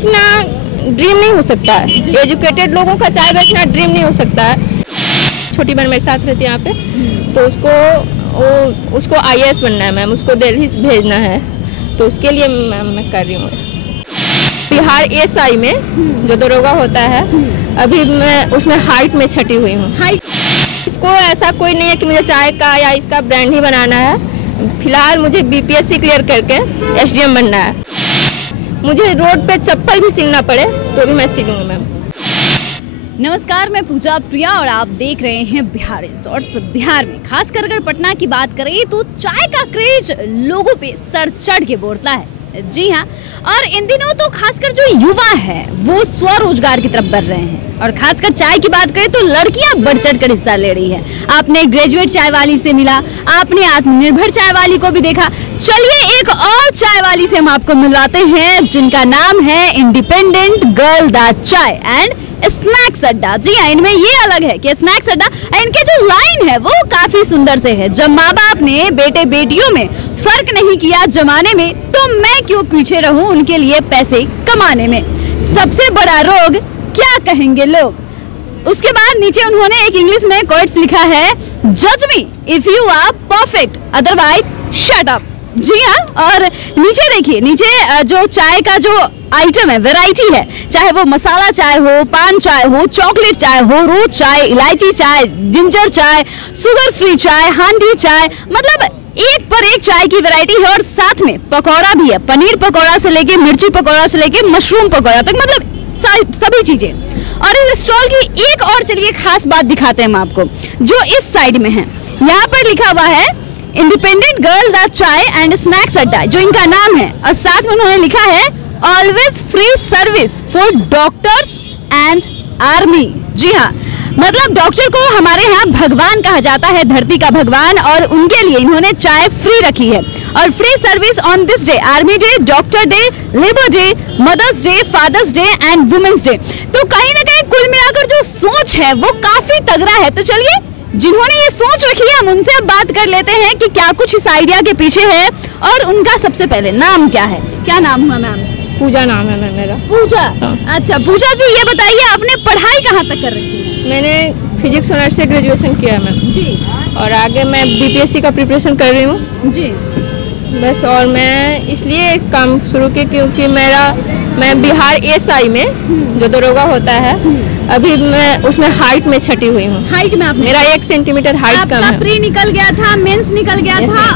बेचना ड्रीम नहीं हो सकता है। एजुकेटेड लोगों का चाय बेचना ड्रीम नहीं हो सकता है। छोटी बहन मेरे साथ रहती है यहाँ पे, तो उसको IAS बनना है मैम, उसको दिल्ली भेजना है, तो उसके लिए मैम मैं कर रही हूँ। बिहार SI में जो दरोगा होता है, अभी मैं उसमें हाइट में छटी हुई हूँ। इसको ऐसा कोई नहीं है कि मुझे चाय का या इसका ब्रांड ही बनाना है। फिलहाल मुझे BPSC क्लियर करके SDM बनना है। मुझे रोड पे चप्पल भी सीलना पड़े तो भी मैं सीलूंगी मैम। नमस्कार, मैं पूजा प्रिया और आप देख रहे हैं बिहार रिजॉर्ट्स। बिहार में खासकर अगर पटना की बात करें तो चाय का क्रेज लोगों पे सर चढ़ के बोलता है। जी हाँ, और इन दिनों तो खासकर जो युवा है वो स्वरोजगार की तरफ बढ़ रहे हैं, और खासकर चाय की बात करें तो लड़कियां बढ़ चढ़ कर हिस्सा ले रही है। आपने ग्रेजुएट चाय वाली से मिला, आपने आत्मनिर्भर चाय वाली को भी देखा। चलिए एक और चाय वाली से हम आपको मिलवाते हैं जिनका नाम है इंडिपेंडेंट गर्ल द चाय एंड स्नैक्स अड्डा। जी हाँ, इनमें ये अलग है कि स्नैक्स अड्डा, इनके जो लाइन है वो काफी सुंदर से है। जब माँ बाप ने बेटे बेटियों में फर्क नहीं किया जमाने में, तो मैं क्यों पीछे रहूं उनके लिए पैसे कमाने में। सबसे बड़ा रोग क्या कहेंगे लोग। उसके बाद नीचे उन्होंने एक इंग्लिश में कोट्स लिखा है, जज me if you are perfect otherwise shut up. जी हाँ, और नीचे देखिए, नीचे जो चाय का जो आइटम है, वैरायटी है, चाहे वो मसाला चाय हो, पान चाय हो, चॉकलेट चाय हो, रोज चाय, इलायची चाय, जिंजर चाय, शुगर फ्री चाय, हांडी चाय, मतलब एक पर एक चाय की वैरायटी है। और साथ में पकौड़ा भी है, पनीर पकौड़ा से लेके मिर्ची पकौड़ा से लेके मशरूम पकौड़ा तक, मतलब सभी चीजें। और इस स्टॉल की एक और चलिए खास बात दिखाते हैं हम आपको, जो इस साइड में है। यहाँ पर लिखा हुआ है इंडिपेंडेंट गर्ल द चाय एंड स्नैक्स अड्डा, जो इनका नाम है, और साथ में उन्होंने लिखा है always free service for doctors and army. जी हाँ, मतलब डॉक्टर को हमारे यहाँ भगवान कहा जाता है, धरती का भगवान, और उनके लिए इन्होंने चाय फ्री रखी है। और free service on this day, army day, doctor day, labour day, mother's day, father's day and women's day. तो कहीं ना कहीं कुल मिलाकर जो सोच है वो काफी तगड़ा है। तो चलिए, जिन्होंने ये सोच रखी है, हम उनसे अब बात कर लेते हैं कि क्या कुछ इस आइडिया के पीछे है, और उनका सबसे पहले नाम क्या है। क्या नाम हुआ मैम? पूजा नाम है मैम मेरा। पूजा? हाँ। अच्छा पूजा जी, ये बताइए आपने पढ़ाई कहाँ तक कर रखी है? मैंने फिजिक्स ऑनर्स से ग्रेजुएशन किया है मैम जी, और आगे मैं BPSC का प्रिपरेशन कर रही हूँ जी। बस, और मैं इसलिए काम शुरू की क्योंकि मैं बिहार SI में जो दरोगा होता है, अभी मैं उसमें हाइट में छटी हुई हूँ। हाइट में आपने, मेरा 1 सेंटीमीटर हाइट कम है। प्री निकल गया था, मेंस निकल गया था,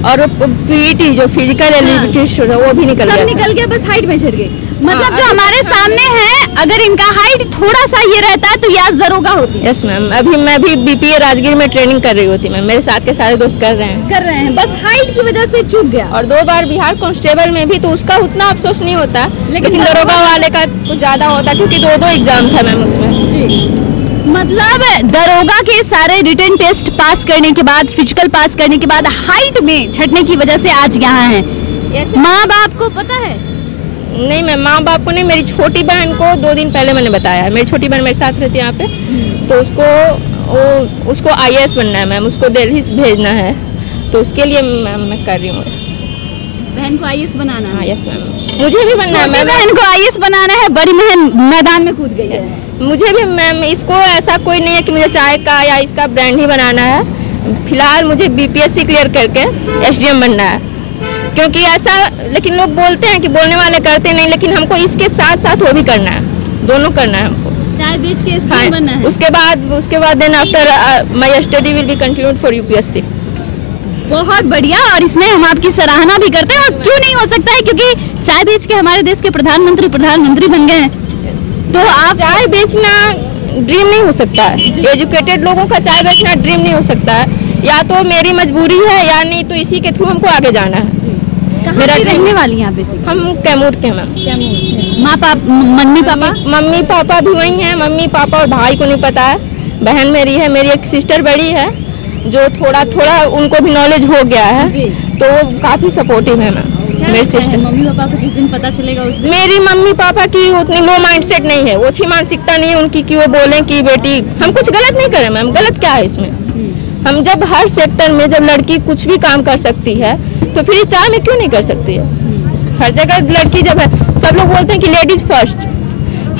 और PET जो फिजिकल एलिजिबिलिटी वो भी निकल गया, बस हाइट में छट गई। मतलब जो हमारे सामने है, अगर इनका हाइट थोड़ा सा ये रहता है तो यास दरोगा होती है। यस मैम, अभी मैं भी BPA राजगीर में ट्रेनिंग कर रही होती मैम, मेरे साथ के सारे दोस्त कर रहे हैं, बस हाइट की वजह से चूक गया। और 2 बार बिहार कांस्टेबल में भी, तो उसका उतना अफसोस नहीं होता, लेकिन दरोगा वाले का कुछ ज्यादा होता, क्योंकि 2 एग्जाम था मैम उसमें। मतलब दरोगा के सारे रिटन टेस्ट पास करने के बाद, फिजिकल पास करने के बाद हाइट में छटने की वजह से आज यहाँ है। माँ बाप को पता है? नहीं मैम, माँ बाप को नहीं, मेरी छोटी बहन को 2 दिन पहले मैंने बताया है। मेरी छोटी बहन मेरे साथ रहती है यहाँ पे, तो उसको IAS बनना है मैम, उसको दिल्ली भेजना है, तो उसके लिए मैम मैं कर रही हूँ। बहन को IAS बनाना है? हाँ यस मैम, मुझे भी बनना है। बहन को IAS बनाना है, बड़ी बहन मैदान में कूद गई है। मुझे भी मैम, इसको ऐसा कोई नहीं है कि मुझे चाय का या इसका ब्रांड ही बनाना है। फिलहाल मुझे BPSC क्लियर करके SDM बनना है, क्योंकि ऐसा, लेकिन लोग बोलते हैं कि बोलने वाले करते नहीं, लेकिन हमको इसके साथ साथ वो भी करना है, दोनों करना है हमको। चाय बेच के SDM बनना है। उसके बाद then after my study will be continued for UPSC। बहुत बढ़िया, और इसमें हम आपकी सराहना भी करते हैं, और क्यों नहीं हो सकता है, क्योंकि चाय बेच के हमारे देश के प्रधानमंत्री बन गए हैं। तो आप, चाय बेचना ड्रीम नहीं हो सकता है। एजुकेटेड लोगों का चाय बेचना ड्रीम नहीं हो सकता है, या तो मेरी मजबूरी है या नहीं तो इसी के थ्रू हमको आगे जाना है। मेरा रहने वाली यहाँ पे हम कैमूर के मैम। मम्मी पापा भी वही हैं। मम्मी पापा और भाई को नहीं पता है, बहन मेरी है, मेरी एक सिस्टर बड़ी है जो थोड़ा उनको भी नॉलेज हो गया है, तो वो काफी सपोर्टिव है मैम। मेरी सिस्टर, मम्मी पापा को जिस दिन पता चलेगा उस दिन। मेरी मम्मी पापा की उतनी लो माइंडसेट नहीं है, वो अच्छी मानसिकता नहीं है उनकी कि वो बोलें कि बेटी हम कुछ गलत नहीं करें। मैम गलत क्या है इसमें? हम जब हर सेक्टर में जब लड़की कुछ भी काम कर सकती है, तो फिर चाय में क्यों नहीं कर सकती है? हर जगह लड़की जब है, सब लोग बोलते हैं कि लेडीज फर्स्ट,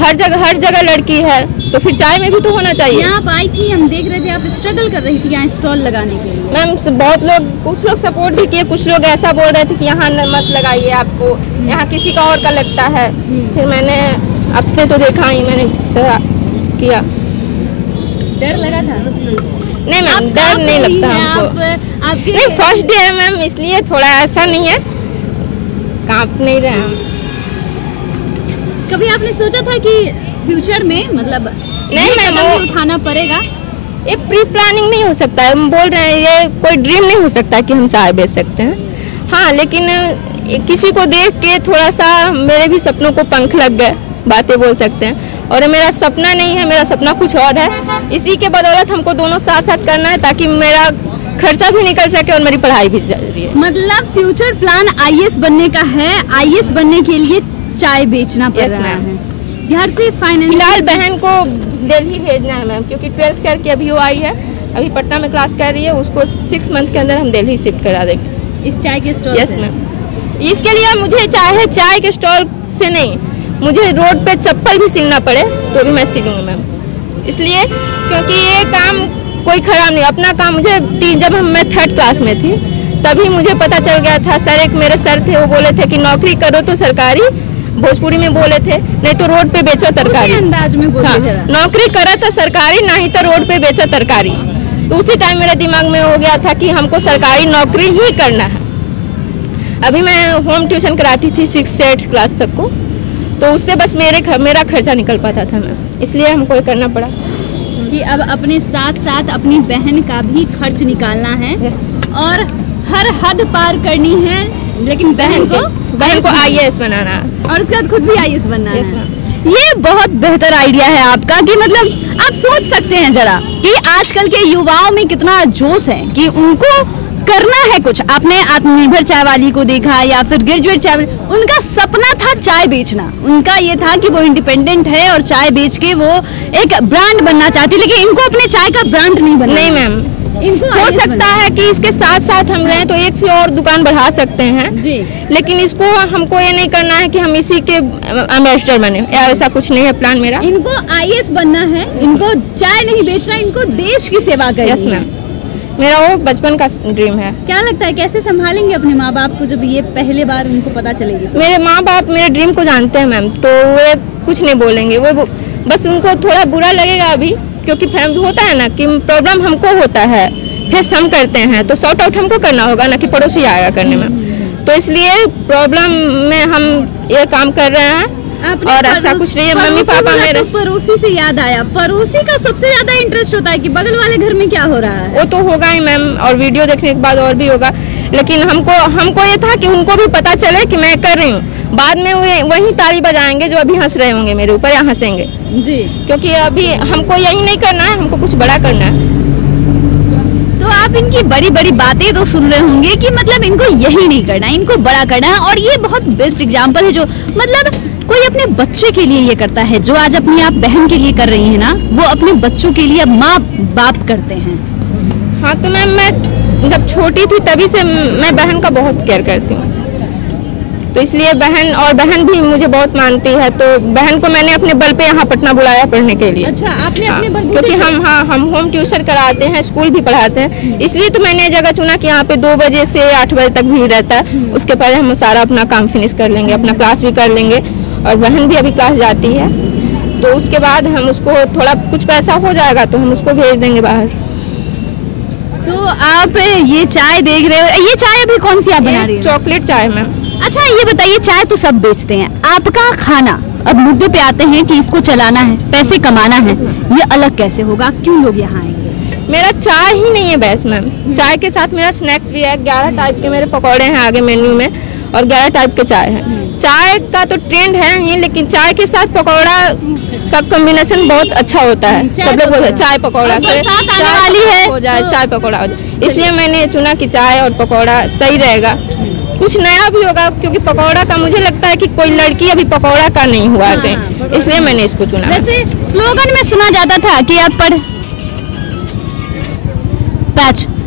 हर जगह लड़की है, तो फिर चाय में भी तो होना चाहिए। यहाँ आप आई थी, हम देख रहे थे आप स्ट्रगल कर रही थी यहाँ स्टॉल लगाने के लिए। मैम बहुत लोग, कुछ लोग सपोर्ट भी किए, कुछ लोग ऐसा बोल रहे थे कि यहाँ मत लगाइए, आपको यहाँ किसी का और का लगता है। फिर मैंने अपने तो देखा ही, मैंने किया। डर लगा था? नहीं मैम, डर नहीं लगता हमको। नहीं, फर्स्ट डे है मैम, इसलिए थोड़ा ऐसा नहीं है, कांप नहीं रहे हम। कभी आपने सोचा था कि फ्यूचर में मतलब नहीं मैम, वो उठाना पड़ेगा? ये प्री प्लानिंग नहीं हो सकता है, हम बोल रहे हैं ये कोई ड्रीम नहीं हो सकता कि हम चाय बेच सकते हैं। हाँ, लेकिन किसी को देख के थोड़ा सा मेरे भी सपनों को पंख लग गए, बातें बोल सकते हैं। और मेरा सपना नहीं है, मेरा सपना कुछ और है। इसी के बदौलत हमको दोनों साथ साथ करना है, ताकि मेरा खर्चा भी निकल सके और मेरी पढ़ाई भी जारी है। मतलब फ्यूचर प्लान आईएएस बनने का है। आईएएस बनने के लिए चाय बेचना पड़ रहा है। घर से फाइनेंस फिलहाल बहन को दिल्ली भेजना है मैम, क्योंकि 12th करके अभी वो आई है, अभी पटना में क्लास कर रही है। उसको 6 मंथ के अंदर हम दिल्ली शिफ्ट करा देंगे इस चाय के स्टॉल। Yes ma'am. इसके लिए मुझे चाहे चाय के स्टॉल से नहीं, मुझे रोड पे चप्पल भी सिलना पड़े तो भी मैं सिलूंगी मैम। इसलिए क्योंकि ये काम कोई खराब नहीं, अपना काम। मुझे जब मैं 3rd क्लास में थी तभी मुझे पता चल गया था। सर, एक मेरे सर थे, वो बोले थे कि नौकरी करो तो सरकारी, भोजपुरी में बोले थे, नहीं तो रोड पे बेचो तरकारी। अंदाज में बोले थे। नौकरी करा तो सरकारी, नहीं तो रोड पे बेचो तरकारी। तो उसी टाइम मेरे दिमाग में हो गया था कि हमको सरकारी नौकरी ही करना है। अभी मैं होम ट्यूशन कराती थी 6 से 8 क्लास तक को, तो उससे बस मेरा खर्चा निकल पाता था मैम, इसलिए हमको ये करना पड़ा कि अब अपने साथ साथ अपनी बहन का भी खर्च निकालना है। यस। और हर हद पार करनी है, लेकिन बहन को आईएएस बनाना है और उसके बाद खुद भी आईएएस बनना Yes, है। ये बहुत बेहतर आइडिया है आपका कि मतलब आप सोच सकते हैं जरा कि आजकल के युवाओं में कितना जोश है कि उनको करना है कुछ। आपने आत्मनिर्भर चाय वाली को देखा या फिर ग्रेजुएट चाय वाली, उनका सपना था चाय बेचना। उनका ये था कि वो इंडिपेंडेंट है और चाय बेच के वो एक ब्रांड बनना चाहती, लेकिन इनको अपने चाय का ब्रांड नहीं बनना। नहीं मैम, इनको हो सकता है कि इसके साथ साथ हम रहें तो एक से और दुकान बढ़ा सकते हैं जी, लेकिन इसको हमको ये नहीं करना है कि हम इसी के एम्बेसडर बने, ऐसा कुछ नहीं है प्लान मेरा। इनको आईएएस बनना है, इनको चाय नहीं बेचना, इनको देश की सेवा करनी है। यस मैम, मेरा वो बचपन का ड्रीम है। क्या लगता है कैसे संभालेंगे अपने माँ बाप को जब ये पहले बार उनको पता चलेगी तो? मेरे माँ बाप मेरे ड्रीम को जानते हैं मैम, तो वे कुछ नहीं बोलेंगे। वो बस उनको थोड़ा बुरा लगेगा अभी, क्योंकि फैमिली होता है ना कि प्रॉब्लम हमको होता है, फेस हम करते हैं, तो सॉर्ट आउट हमको करना होगा ना कि पड़ोसी आएगा करने में। तो इसलिए प्रॉब्लम में हम ये काम कर रहे हैं और ऐसा कुछ नहीं है। मम्मी पापा मेरे, पड़ोसी से याद आया, पड़ोसी का सबसे ज्यादा इंटरेस्ट होता है कि बगल वाले घर में क्या हो रहा है। वो तो होगा ही मैम, और वीडियो देखने के बाद और भी होगा, लेकिन हमको ये था कि उनको भी पता चले कि मैं कर रही हूँ। बाद में वही ताली बजाएंगे जो अभी हंस रहे होंगे मेरे ऊपर या हंसेंगे जी, क्योंकि अभी हमको यही नहीं करना है, हमको कुछ बड़ा करना है। तो आप इनकी बड़ी बड़ी बातें तो सुन रहे होंगे कि मतलब इनको यही नहीं करना है, इनको बड़ा करना है। और ये बहुत बेस्ट एग्जाम्पल है जो मतलब कोई अपने बच्चे के लिए ये करता है, जो आज अपनी आप बहन के लिए कर रही है ना, वो अपने बच्चों के लिए माँ बाप करते हैं। हाँ, तो मैम मैं जब छोटी थी तभी से मैं बहन का बहुत केयर करती हूँ, तो इसलिए बहन भी मुझे बहुत मानती है। तो बहन को मैंने अपने बल पे यहाँ पटना बुलाया पढ़ने के लिए। अच्छा, आपने अपने बल क्योंकि हम होम ट्यूशन कराते हैं, स्कूल भी पढ़ाते हैं, इसलिए तो मैंने जगह चुना कि यहाँ पे 2 बजे से 8 बजे तक भीड़ रहता है। उसके पहले हम सारा अपना काम फिनिश कर लेंगे, अपना क्लास भी कर लेंगे, और बहन भी अभी क्लास जाती है, तो उसके बाद हम उसको थोड़ा कुछ पैसा हो जाएगा तो हम उसको भेज देंगे बाहर। तो आप ये चाय देख रहे हो, ये चाय अभी कौन सी आप बना रही हैं? चॉकलेट चाय मैम। अच्छा, ये बताइए, चाय तो सब बेचते हैं, आपका खाना, अब मुद्दे पे आते हैं कि इसको चलाना है, पैसे कमाना है, ये अलग कैसे होगा? क्यों लोग यहाँ आएंगे? मेरा चाय ही नहीं है बस मैम, चाय के साथ मेरा स्नैक्स भी है। 11 टाइप के मेरे पकौड़े हैं आगे मेन्यू में, और 11 टाइप के चाय है। चाय का तो ट्रेंड है ही, लेकिन चाय के साथ पकौड़ा का कॉम्बिनेशन बहुत अच्छा होता है। सब लोग बोलते हैं चाय पकौड़ा वाली है हो जाए, चाय पकौड़ा हो जाए, इसलिए मैंने चुना कि चाय और पकौड़ा सही रहेगा, कुछ नया भी होगा। क्योंकि पकौड़ा का मुझे लगता है कि कोई लड़की अभी पकौड़ा का नहीं हुआ है कहीं, इसलिए मैंने इसको चुना। वैसे स्लोगन में सुना जाता था कि आप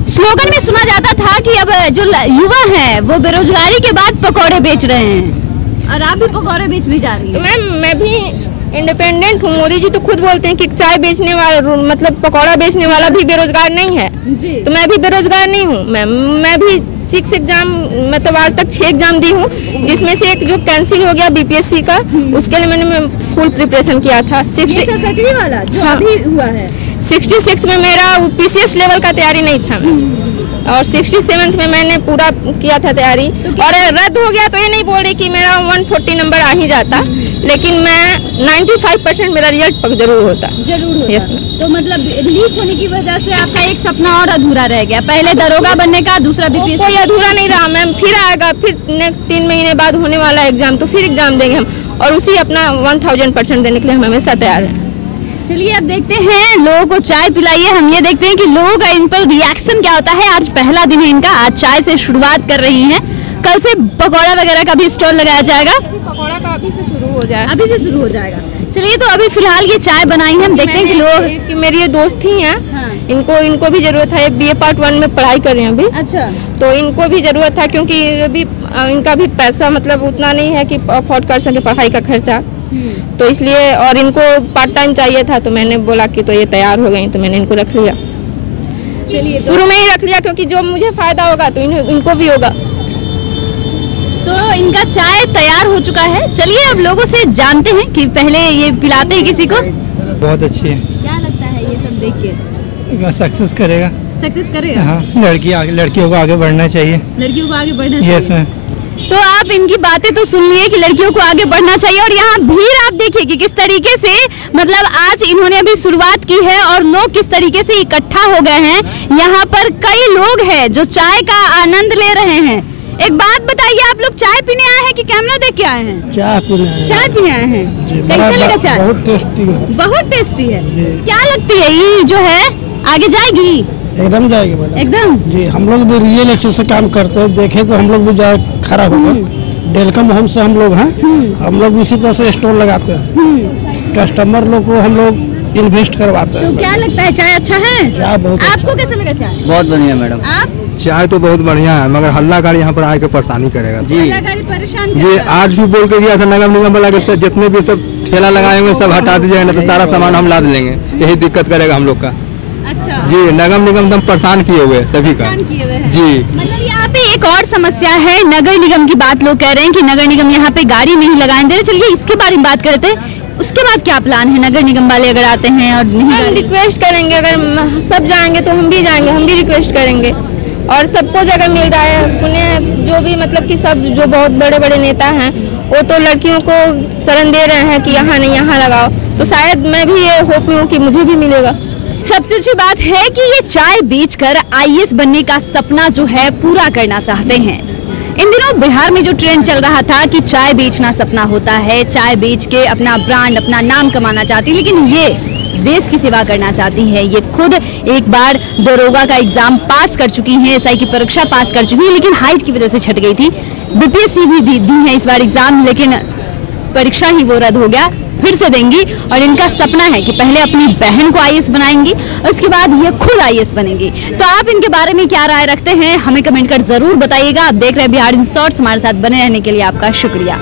स्लोगन में सुना जाता था कि अब जो युवा हैं वो बेरोजगारी के बाद पकौड़े बेच रहे हैं। और आप भी पकौड़े बेचने जा रही तो हैं? मैं भी इंडिपेंडेंट हूँ। मोदी जी तो खुद बोलते हैं कि चाय बेचने वाला मतलब पकौड़ा बेचने वाला भी बेरोजगार नहीं है। जी। तो मैं भी बेरोजगार नहीं हूँ। मैं भी 6 एग्जाम मतलब आज तक 6 एग्जाम दी हूँ, जिसमें से एक जो कैंसिल हो गया बीपीएससी का, उसके लिए मैंने फुल प्रिपरेशन किया था। ये सरस्वती वाला जो हाँ। अभी हुआ है। 66 में मेरा पीसीएस लेवल का तैयारी नहीं था और 67 में मैंने पूरा किया था तैयारी और रद्द हो गया। तो ये नहीं बोल रही कि मेरा 140 नंबर आ ही जाता, लेकिन मैं 95% मेरा रिजल्ट पक जरूर होता। Yes, तो मतलब लीक होने की वजह से आपका एक सपना और अधूरा रह गया, पहले दरोगा बनने का, दूसरा बीपीएससी। कोई अधूरा नहीं रहा मैम, फिर आएगा, फिर 3 महीने बाद होने वाला एग्जाम, तो फिर एग्जाम देंगे हम और उसी अपना 1000% देने के लिए हम हमेशा तैयार हैं। चलिए अब देखते हैं, लोगों को चाय पिलाइए, हम ये देखते हैं कि लोगों का इन पर रिएक्शन क्या होता है। आज पहला दिन है इनका, आज चाय से शुरुआत कर रही हैं, कल से पकौड़ा वगैरह का भी स्टॉल लगाया जाएगा। पकौड़ा का अभी से शुरू हो जाए, अभी से शुरू हो जाएगा। चलिए तो अभी फिलहाल ये चाय बनाई है, हम देखते हैं कि लोग कि मेरी ये दोस्त ही हैं। हाँ। इनको भी जरूरत है, BA पार्ट 1 में पढ़ाई कर रहे हैं अभी। अच्छा। तो इनको भी जरूरत था क्योंकि अभी इनका भी पैसा मतलब उतना नहीं है कि अफोर्ड कर सके पढ़ाई का खर्चा, तो इसलिए और इनको पार्ट टाइम चाहिए था। तो मैंने बोला कि तो ये तैयार हो गई, तो मैंने इनको रख लिया। चलिए शुरू में ही रख लिया क्योंकि जो मुझे फायदा होगा तो इनको भी होगा। तो इनका चाय तैयार हो चुका है। चलिए अब लोगों से जानते हैं कि पहले ये पिलाते हैं किसी को। बहुत अच्छी है। क्या लगता है ये सब देख के? सक्सेस करेगा। सक्सेस करेगा। हाँ, लड़कियों को आगे बढ़ना चाहिए। लड़कियों को आगे बढ़ना यस चाहिए। मैम। तो आप इनकी बातें तो सुन लिए कि लड़कियों को आगे बढ़ना चाहिए, और यहाँ भीड़ आप देखिए कि किस तरीके से मतलब आज इन्होंने अभी शुरुआत की है और लोग किस तरीके से इकट्ठा हो गए हैं। यहाँ पर कई लोग हैं जो चाय का आनंद ले रहे हैं। एक बात बताइए, आप लोग चाय पीने आए हैं कि कैमरा देख के आए हैं? चाय पीने आए हैं। कैसा लगा चाय? बहुत टेस्टी है। बहुत टेस्टी है। क्या लगती है ये जो है आगे जाएगी? एकदम जाएगी मैडम। एकदम जी, हम लोग भी रियल एस्टेट से काम करते हैं, देखे तो हम लोग भी जाए खड़ा होगा। डेलकम होम से हम लोग हैं, हम लोग भी इसी तरह से स्टॉल लगाते हैं, कस्टमर लोग को हम लोग इन्वेस्ट करवाते हैं। तो क्या लगता है, चाय अच्छा है? चाय बहुत आपको कैसा लगा चाय? बहुत बढ़िया मैडम। आप? चाय तो बहुत बढ़िया है, मगर हल्ला गाड़ी यहाँ पर आके परेशानी करेगा जी। गाड़ी परेशान ये आज भी बोल के गया था नगर निगम वाला के जितने भी सब ठेला लगाए हुए सब हटा दीजिएगा, नहीं तो सारा सामान हम लाद लेंगे। यही दिक्कत करेगा हम लोग का। अच्छा जी, नगर निगम एकदम परेशान किए हुए सभी का जी। मतलब यहाँ पे एक और समस्या है, नगर निगम की बात लोग कह रहे हैं कि नगर निगम यहाँ पे गाड़ी नहीं लगाने दे रहे। चलिए इसके बारे में बात करते हैं। उसके बाद क्या प्लान है नगर निगम वाले अगर आते हैं और नहीं? हम रिक्वेस्ट करेंगे, अगर सब जाएंगे तो हम भी जाएंगे, हम भी रिक्वेस्ट करेंगे और सबको जगह मिल रहा है। सुने जो भी मतलब कि सब जो बहुत बड़े बड़े नेता हैं वो तो लड़कियों को शरण दे रहे हैं कि यहाँ नहीं यहाँ लगाओ, तो शायद मैं भी ये होप में हूँ कि मुझे भी मिलेगा। सबसे अच्छी बात है कि ये चाय बेचकर IAS बनने का सपना जो है पूरा करना चाहते हैं। इन दिनों बिहार में जो ट्रेंड चल रहा था कि चाय बेचना सपना होता है, चाय बेच के अपना ब्रांड अपना नाम कमाना चाहती है, लेकिन ये देश की सेवा करना चाहती है। ये खुद एक बार दरोगा का एग्जाम पास कर चुकी हैं, SI की परीक्षा पास कर चुकी है, लेकिन हाइट की वजह से छट गई थी। BPSC भी दी है इस बार एग्जाम, लेकिन परीक्षा ही वो रद्द हो गया, फिर से देंगी। और इनका सपना है कि पहले अपनी बहन को IAS बनाएंगी और उसके बाद ये खुद IAS बनेंगी। तो आप इनके बारे में क्या राय रखते हैं हमें कमेंट कर जरूर बताइएगा। आप देख रहे हैं बिहार इन शॉर्ट्स, हमारे साथ बने रहने के लिए आपका शुक्रिया।